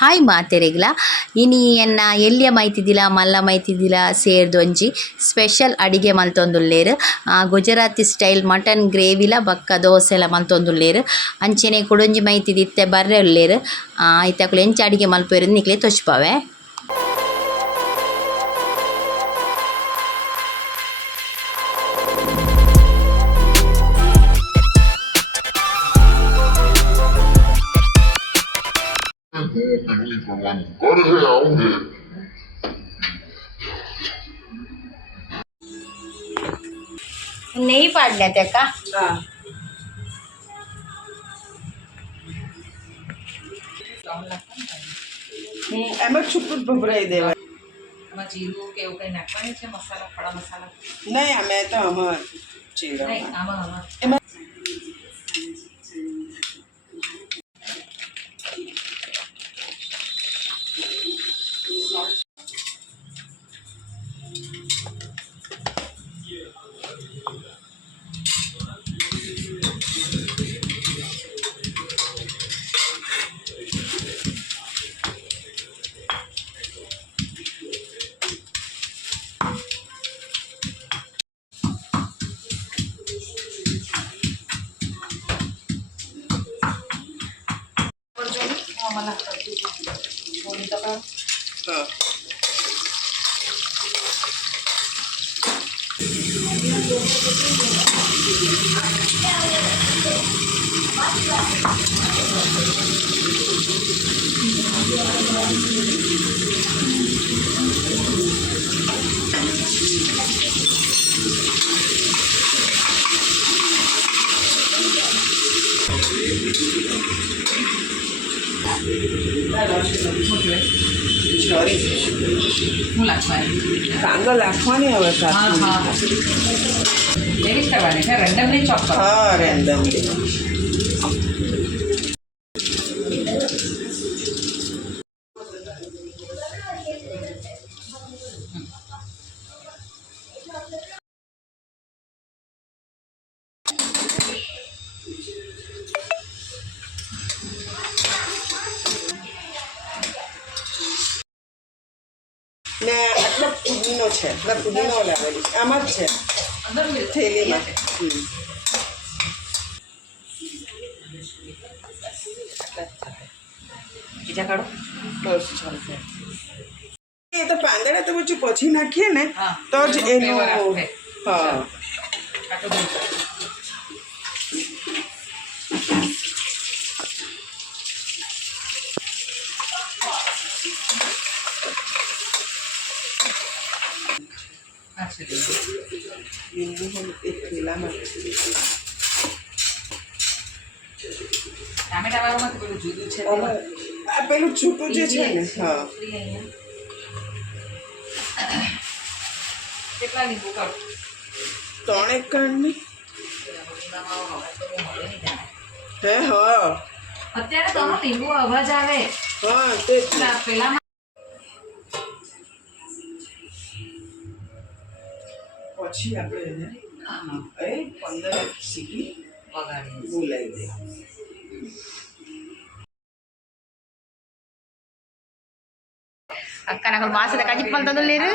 Hi ಮಾತೆರೆಗ್ಲ ಇನಿ ಎನ್ನ ಎಲ್ಲಿಯ ಮೈತಿದ್ದಿಲ ಮಲ್ಲ ಮೈತಿದ್ದಿಲ ಸೇರ್ದು ಒಂಜಿ ಸ್ಪೆಷಲ್ ಅಡಿಗೆ ಮಲ್ತೊಂದುಲ್ಲೇರ್ ಗುಜರಾತಿ ಸ್ಟೈಲ್ ಮಟನ್ ಗ್ರೇವಿಲ ಬಕ್ಕ ದೋಸೆಲ ಮಲ್ತೊಂದುಲ್ಲೇರ್ ಅಂಚೆನೆ ಕುಡೊಂಜಿ ಮೈತಿದಿ ಇತ್ತೆ ಬರ್ರೆ ಉಲ್ಲೇರ್ ಐತಕುಲು ಎಂಚ ಅಡಿಗೆ ಮಲ್ಪುವೆರ್ ನಿಕ್ಲೆ ತೋಜ್ಪಾವೆ. ನೆయ్యి ಪಾಡ್ಲೆ ತೆಕ್ಕ એમાં છૂટું ભભરાઈ દેવાય. આમાં જીરું કે એવું કંઈ નાખવાનું છે? મસાલા, ખડા મસાલા? નહીં, અમે તો આમાં જીરા નહીં, આમાં એમાં આમાં નાખી થોડી તપાસ. હા હું નાખવાની? કાંદો નાખવાની હવે હા હા એવી જ કરવાની છે, રેન્ડમ નહીં ચોપ કરો. હા રેન્ડમ ને આટલો પુદીનો છે, એટલે પુદીનો લાવેલી આમાં જ છે અંદર થેલીમાં. બીજા કાઢો. બસ ચાલશે. એ તો પાંદડા તો પછી પછી નાખીએ ને હા, તો જ એનું ફ્લેવર આપે. હા કાઢો દો. લીંબુ એક થેલામાં. ટામેટા વાળામાંથી પેલું જુદું છે તે આ પેલું છૂટું જે છે ને હા કેટલા લીંબુ કાઢો? 3 એક કાંડની હે હા અત્યારે તો લીંબુ અવાજ આવે. હા તે જ ને. પેલા પછી આપણે એને એ 15 સીટી વગાડી બોલાવી દે. ಅಕ್ಕ ನಕಲು ಮಾಸದ ಕಜಿಪ್ ಮಲ್ತೊಂದುಲ್ಲೇರ್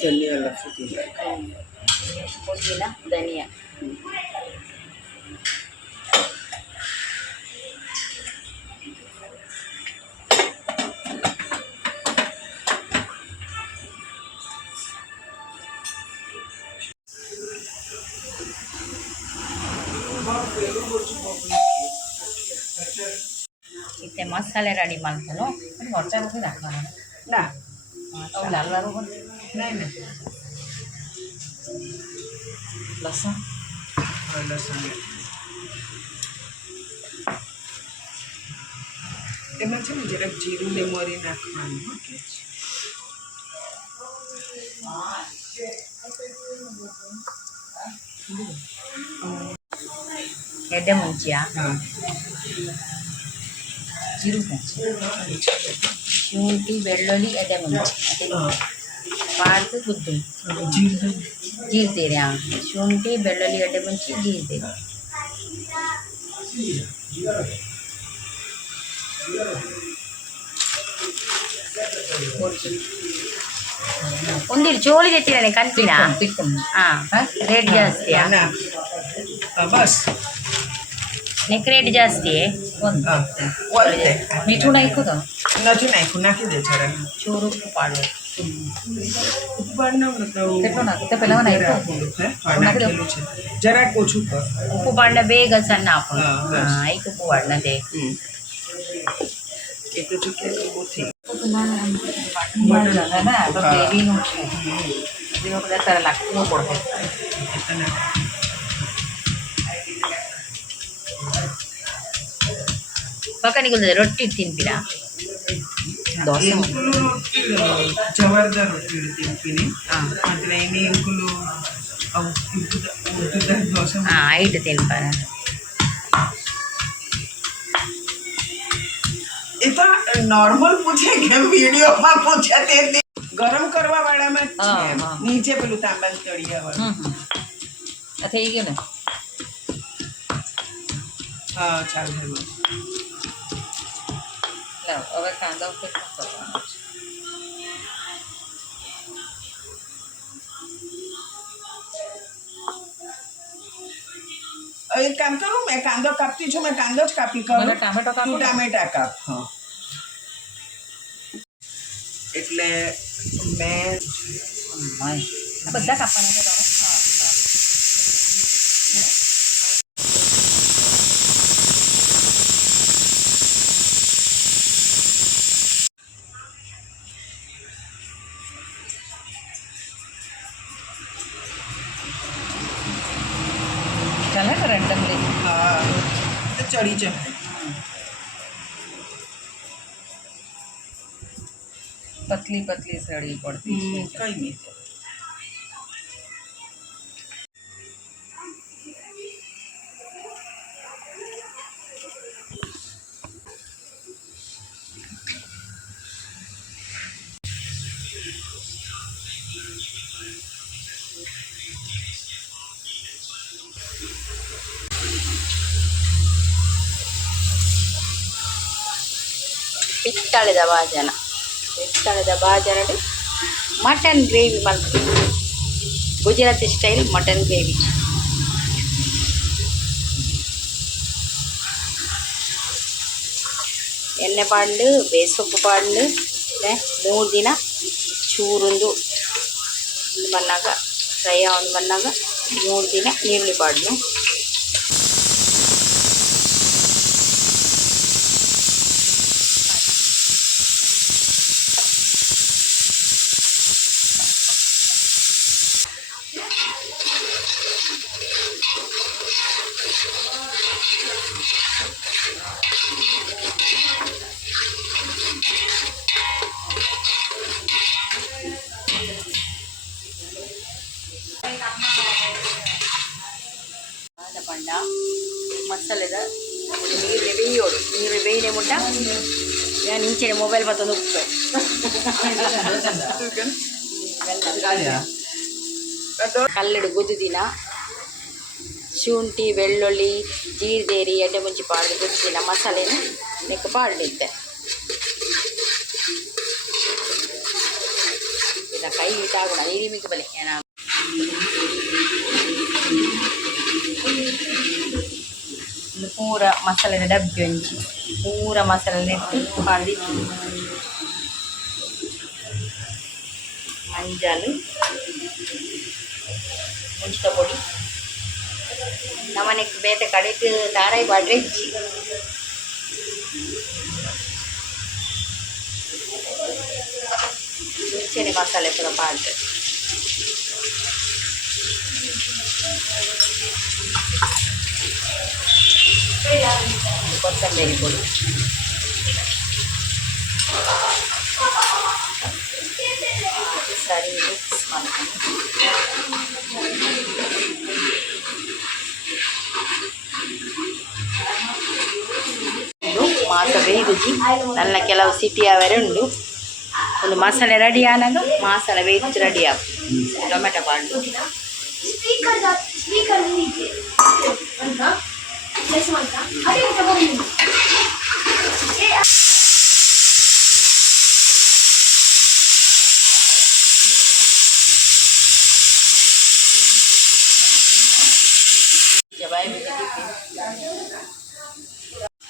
ધનિયા લખી ಪುದೀನ ಧನಿಯಾ ಇತ್ತೆ ಮಸಾಲೆ ರೆಡಿ ಮಾಡ್ಕೊಂಡು મરચાં નથી નાખવાના. ના લાલ વાળું પણ નહીં ને. લસણ લસણ એમાં છે ને જરાક જીરું ને મરી નાખવાનું. ಎಡೆ ಮುಂಚಿಯ ಜೀರಿಗೆ ಶುಂಠಿ ಬೆಳ್ಳುಳ್ಳಿ ಎಡೆ ಮುಂಚಿ ಅದೇ ಪಾಡ್ದು ಗುದ್ದು ಜೀರಿಗೆ ಜೀರ್ತೀರಿ ಶುಂಠಿ ಬೆಳ್ಳುಳ್ಳಿ ಎಡೆ ಮುಂಚಿ ಜೀರ್ತೀರಿ ಒಂದಿರು ಚೋಳಿ ತೆತ್ತಿರಾನೆ ಕಲ್ಪಿನ ತಿಕ್ಕೊಂಡು ಹಾಂ ರೇಟ್ ಜಾಸ್ತಿಯಾ ಬಸ್ ನೆಕ್ ರೇಟ್ ಜಾಸ್ತಿ ಒಂದು ಒಳ್ಳೆ मीठू नाही खुदा નથી નાખ્યું નાખી દે જરા ಚೂರು ಉಪ್ಪು ಪಾಡು ઉપરનો મતલબ કેટલો નાખો તે પહેલા નહીં હા નાખેલું છે જરાક ઓછું કર ಉಪ್ಪು ಬಾಣ್ಣ ಬೇಗ ಸಣ್ಣ ಹಾಕೊಂಡು ಹಾ, ಬಸ್. ಐಕ್ ಉಪ್ಪು ಬಾಣ್ಣದೆ એટલું ચૂકે ઓછી मटन है ना तो ग्रेवी નું છે દીનો કદા તારે લાગતું પડે એટલે ಪಕ್ಕನಿಗೆ ರೊಟ್ಟಿ ತಿಂತೀರಾ ದೋಸೆ ಎಂಕುಲು ಜವಾರ್ದ ರೊಟ್ಟಿ ತಿಂತೀನಿ ಮತ್ತೆ ಇನ್ನು ಎಂಕುಲು ಅವು ಉದ್ದುದ ದೋಸೆ ಹಾಂ ಐಟ್ ತಿನ್ಪಾರ એ તો નોર્મલ પૂછે કે વિડીયોમાં પૂછે તે ગરમ કરવા વાળામાં જ છે એમ. હા. નીચે પેલું તાંબાનું તળિયા વાળું આ થઈ ગયું ને હા ચાલે હવે. લાવ હવે કાંદા કેટલો કરવાનો છે એક કામ કરું મેં કાંદો કાપતી છું મેં કાંદો જ કાપી કરું મને ટામેટો કાપો તું ને. ટામેટા કાપ હા એટલે મેં ભાઈ આ બધા કાપવાના છે તારે હા હા ચાલે ને રેન્ડમલી હા તો ચડી જશે પતલી પતલી સળી પડતી છે કઈ નહીં ಪಿತ್ತಳೆದ ಭಾಜನ ಮಟನ್ ಗ್ರೇವಿ ಮಾಡ್ತೀವಿ ಗುಜರಾತಿ ಸ್ಟೈಲ್ ಮಟನ್ ಗ್ರೇವಿ ಎಣ್ಣೆ ಪಾಂಡು ಬೇಸೊಪ್ಪು ಪಾಂಡು 3 ದಿನ ಚೂರೊಂದು ಬಂದಾಗ ಫ್ರೈ ಆನ್ ಬಂದಾಗ 3 ದಿನ ನೀರುಳ್ಳಿ ಪಾಡ್ನು ಪಂಡ ಮಸಾಲೆದ ನೀರು ಬೇಯೋಡು ನೀರು ಬೇಯಿನೆ ಮುಟ್ಟ ನಾನು ಇಂಚೆ ಮೊಬೈಲ್ ಮತ್ತೊಂದು ಉಪ್ಪು ಕಲ್ಲಡು ಗುದ್ದಿನ ಶುಂಠಿ ಬೆಳ್ಳುಳ್ಳಿ ಜೀರಿಗೆ ಎಣ್ಣೆ ಮುಂಚಿ ಪಾಡ್ದು ಗುದ್ದಿನ ಮಸಾಲೆನ ನೆಕ್ಕ ಪಾಡಿದ್ದೆ ಇಲ್ಲ ಕೈ ಇಟ್ಟಾಗೋಣ ನೀರಿ ಮಿಕ್ಕ ಬಲೆ ನಾನು ಪೂರ ಮಸಾಲೆ ಡಬ್ಬಿ ಒಂಜಿ ಪೂರ ಮಸಾಲೆ ನೆಟ್ಟು ಪಾಡಿ ಮಂಜಾಲು ಮುಂಚಿತ ಪೊಡಿ ನಮ್ಮನೆಗೆ ಬೇತೆ ಕಡೆಗೆ ತಾರಾಯಿ ಬಾಡ್ರೆ ಇಚ್ಚಿ ಮುಂಚೆನೆ ಮಸಾಲೆ ಪೂರ ಪಾಡ್ರೆ ಕೊತ್ತಂಬರಿ ಪೊಡಿ ಸರಿ ಮಾಸ ಬೇಯ್ದುಜಿ ನನ್ನ ಕೆಲವು ಸಿಟಿ ಅವರೇ ಉಂಡು ಒಂದು ಮಸಾಲೆ ರೆಡಿ ಆನಾಗ ಮಸಾಲೆ ಬೇಯ್ದು ರೆಡಿ ಆಗ ಟೊಮೆಟೊ ಪಾಡು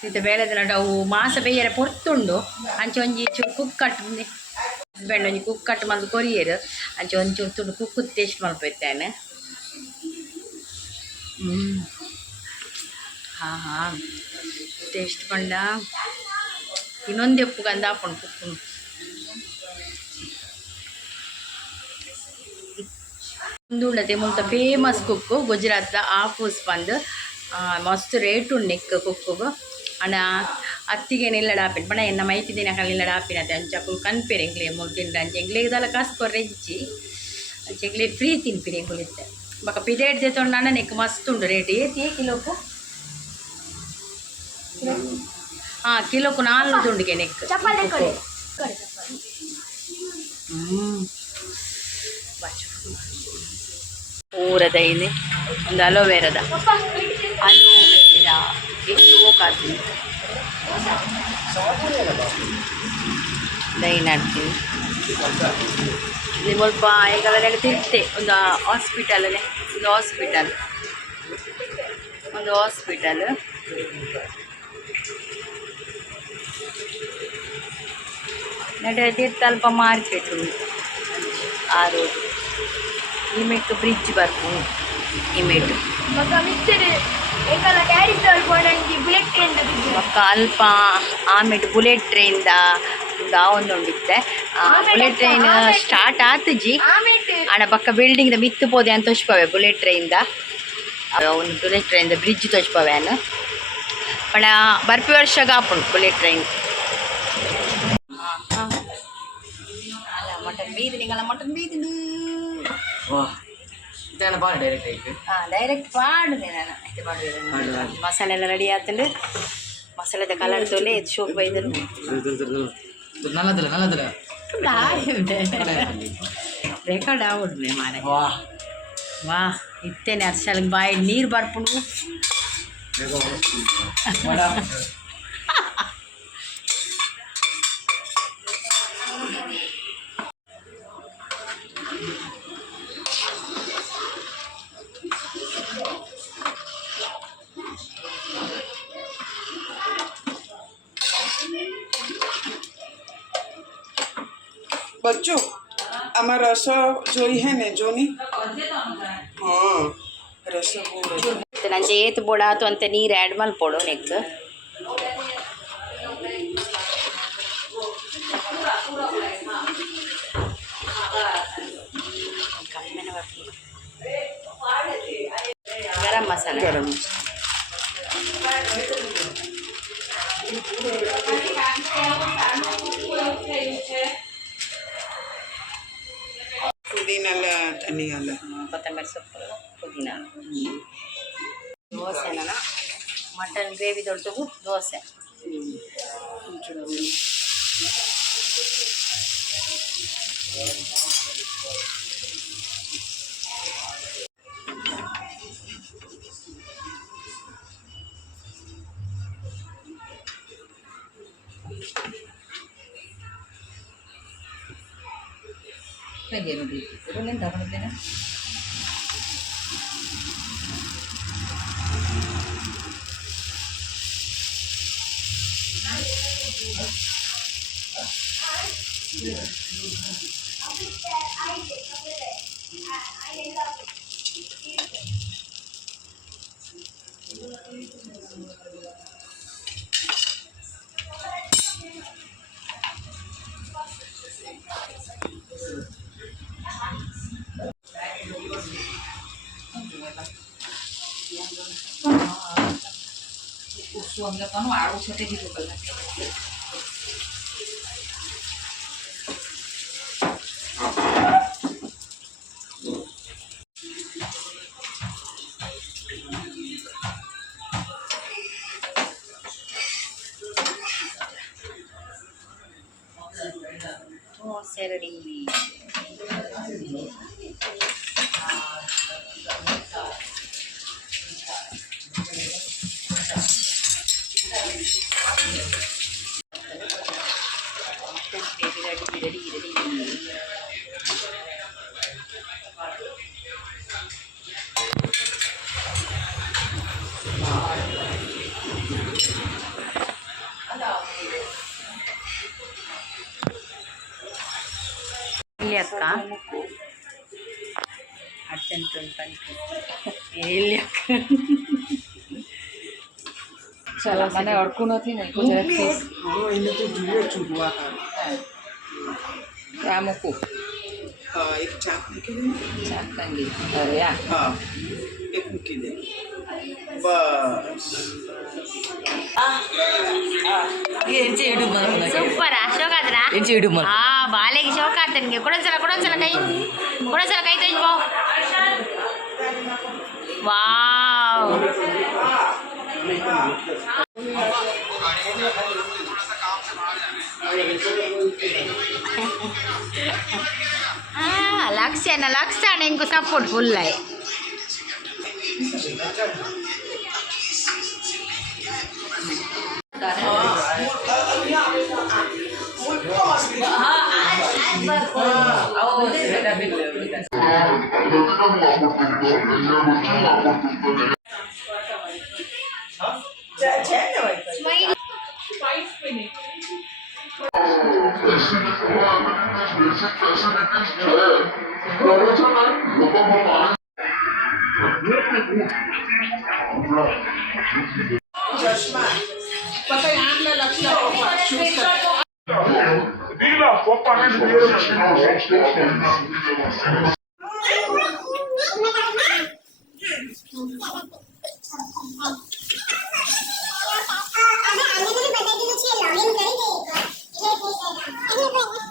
ಇದು ಬೇಳೆದಲ್ಲ ಅವು ಮಾಸ ಬೇಯರೆ ಪೊರ್ತುಂಡು ಅಂಚೆ ಒಂಜಿ ಚೂರು ಕುಕ್ ಕಟ್ಟು ಹಸ್ಬೆಂಡ್ ಒಂಜಿ ಕುಕ್ ಕಟ್ಟು ಮಲ್ದು ಕೊರಿಯರು ಅಂಚೆ ಒಂಚೂರು ತುಂಡು ಕುಕ್ಕು ಟೇಸ್ಟ್ ಮಲ್ಪೆತ್ತೇನೆ ಹಾಂ ಟೇಸ್ಟ್ ಪಂಡ ಇನ್ನೊಂದು ಎಪ್ಪು ಗಂಧ ಹಾಕೊಂಡು ಕುಕ್ಕು ಒಂದು ಉಳ್ಳತೆ ಮುಂತ ಫೇಮಸ್ ಕುಕ್ಕು ಗುಜರಾತ್ದ ಆಫೂಸ್ ಬಂದು ಮಸ್ತ್ ರೇಟ್ ಉಂಡು ನೆಕ್ ಕುಕ್ಕುಗು ಅಣ್ಣ ಅತ್ತಿಗೆ ನಿಲ್ಲಡಾಪಿನ ಪಣ ಎನ್ನ ಮೈತಿ ದಿನಗಳು ನಿಲ್ಲಡಾಪಿನತೆ ಅಂಚಕುಲು ಕನ್ಪೇರೆ ಎಂಗ್ಲೇ ಮೂರು ತಿಂಡ ಅಂಚೆ ಎಂಗ್ಲೇದಲ್ಲ ಕಾಸ್ಕೊರ್ರೆ ಇಜ್ಜಿ ಅಂಚೆ ಎಂಗ್ಲೇ ಫ್ರೀ ತಿನ್ಪಿರಿ ಎಂಗುಲಿತ್ತೆ ಬಕ ಪಿದೇಟ್ ಜೆತೊಂಡು ಅಣ್ಣ ನೆಕ್ ಮಸ್ತ್ ಉಂಡು ರೇಟ್ ಏತಿ ಕಿಲೋಕು ಕಿಲೋಕು 400 ಉಂಡಿಗೆ ನೆಕ್ ಪೂರದ ಇದೆ ಒಂದು ಅಲೋವೆರಾದ ಎಷ್ಟು ಕಾಸಿ ದೈನ ಹಾಕ್ತೀನಿ ಇದು ಸ್ವಲ್ಪ ಈಗಲೆಲ್ಲ ತಿರ್ತೆ ಒಂದು ಹಾಸ್ಪಿಟಲೇ ಒಂದು ಹಾಸ್ಪಿಟಲ್ ನಡುವೆ ತಿರ್ತ ಅಲ್ಪ ಮಾರ್ಕೆಟ್ ಉಂಟು ಆ ರೋಡ್ ಇಮೆಟ್ಟು ಬ್ರಿಡ್ಜ್ ಬರ್ಪು ಇಮೆಟ್ಟು ಒಕ್ಕ ಅಲ್ಪ ಆಮೇಲೆ ಬುಲೆಟ್ ಟ್ರೈನ್ದ ಒಂದು ಉಂಡಿತ್ತೆ ಬುಲೆಟ್ ಟ್ರೈನ್ ಸ್ಟಾರ್ಟ್ ಆತುಜಿ ಆಣ ಪಕ್ಕ ಬಿಲ್ಡಿಂಗ್ದ ಮಿತ್ತು ಪೋದೆ ಅಂತ ತೋಚ್ಪವೆ ಬುಲೆಟ್ ಟ್ರೈನ್ದ ಒಂದು ಬುಲೆಟ್ ಟ್ರೈನ್ದ ಬ್ರಿಡ್ಜ್ ತೋಚ್ಪವೆ ಅನ್ನ ಪಣ ಬರ್ಪಿ ವರ್ಷಗ ಆಪುಂಡು ಬುಲೆಟ್ ಟ್ರೈನ್ ಮಟನ್ ಬೀದಿನಿಂಗಲ್ಲ ಮಟನ್ ಬೀದಿನಿ ಡೈರೆಕ್ಟ್ ಪಾಡುದೆ ನಾನು ಮಸಾಲೆ ಎಲ್ಲ ರೆಡಿ ಆತಂಡು ಮಸಾಲೆದ ಕಲರ್ ತೋಲೆ ಶೋಪ್ ಬೈದರು ರೆಕಾರ್ಡ್ ಆಗುಡ್ನೆ ಮಾರೆ ವಾ ಇತ್ತೇನೆ ಅರ್ಶಲ್ಗೆ ಬಾಯಿ ನೀರು ಬರ್ಪುಂಡು बच्चों आमार रस जोई है ने जोनी हाँ रस ನಂಚೆ ಏತು ಬೋಡಾತು ಅಂತ ನೀರು ಆ್ಯಡ್ ಮಲ್ಪೊಡು ನೆಕ್ ಗರಂ ಮಸಾಲ पुदीना धनिया ಕೊತ್ತಂಬರಿ ಸೊಪ್ಪು ಪುದೀನ ದೋಸೆನ ಮಟನ್ ಗ್ರೇವಿ ದೊಡ್ಡದು ದೋಸೆ ತಗೊಂಡಿದ್ದೇನೆ suaminya aru sate gitu kan dosa ready. Ready. ಇಲ್ಲಿ ಅಕ್ಕ ಅರ್ಜೆಂಟ್ ಉಂಟು ಎಲ್ಲಿ ಅಕ್ಕ चला मैंने अड़कू नहीं नहीं गुजराती હા એને તો જોઈએ ચૂંટવા क्या मुकू હા એક ચાક મૂકી દે चाकंगी अरे या હા એક મૂકી દે બસ ये यूट्यूब में ಸೂಪರ್ ಅಶೋಕ್ ಆದ್ರಾ यूट्यूब में ಆ ಬಾಲೆಗೆ ಶೋಕ ಆತನಿಗೆ ಕೊಡೊಂದ್ಸಲ ಕೈ ತೆಗಿಪೋ. ವಾವ್ लक्षण इनको सपोर्ट फुल है. ચશ્મા પકડ આંખને લક્ષણ Dila, popa ne અમે બધાય છીએ લોગિન કરી દે એટલે